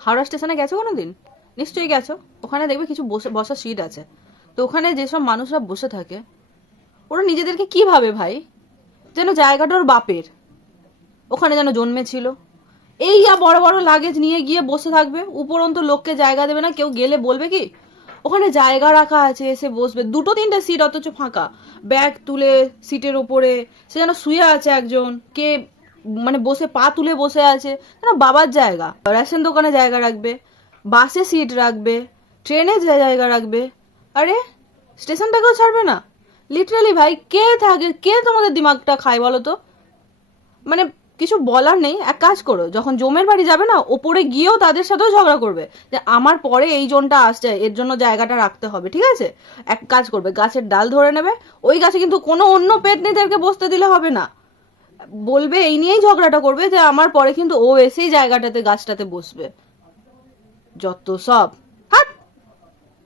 হাওড়া স্টেশনে গেছো কোনোদিন? নিশ্চয়ই গেছো। ওখানে দেখবে কিছু বসার সিট আছে। তো ওখানে যেসব মানুষরা বসে থাকে, ওরা নিজেদেরকে কি ভাবে ভাই, যেন জায়গাটা ওর বাপের, ওখানে যেন জন্মেছিল। এই যা বড় বড় লাগেজ নিয়ে গিয়ে বসে থাকবে, উপরন্ত লোককে জায়গা দেবে না। কেউ গেলে বলবে কি ওখানে জায়গা রাখা আছে, এসে বসবে। দুটো তিনটে সিট অথচ ফাঁকা, ব্যাগ তুলে সিটের ওপরে সে যেন শুয়ে আছে একজন, কে মানে বসে পা তুলে বসে আছে, যেন বাবার জায়গা। রেশন দোকানে জায়গা রাখবে, বাসে সিট রাখবে, ট্রেনে জায়গা রাখবে, আরে স্টেশনটাকেও ছাড়বে না। লিটারালি ভাই, কে থাকে, কে তোমাদের দিমাগটা খায় বলো তো? মানে কিছু বলার নেই। এক কাজ করো, যখন জমের বাড়ি যাবে না, ওপরে গিয়েও তাদের সাথেও ঝগড়া করবে যে আমার পরে এই জনটা আসছে, এর জন্য জায়গাটা রাখতে হবে, ঠিক আছে? এক কাজ করবে, গাছের ডাল ধরে নেবে, ওই গাছে কিন্তু কোনো অন্য পেতনিদেরকে বসতে দিলে হবে না। বলবে, এই নিয়েই ঝগড়াটা করবে যে আমার পরে কিন্তু ও এসেই জায়গাটাতে গাছটাতে বসবে। যত সব।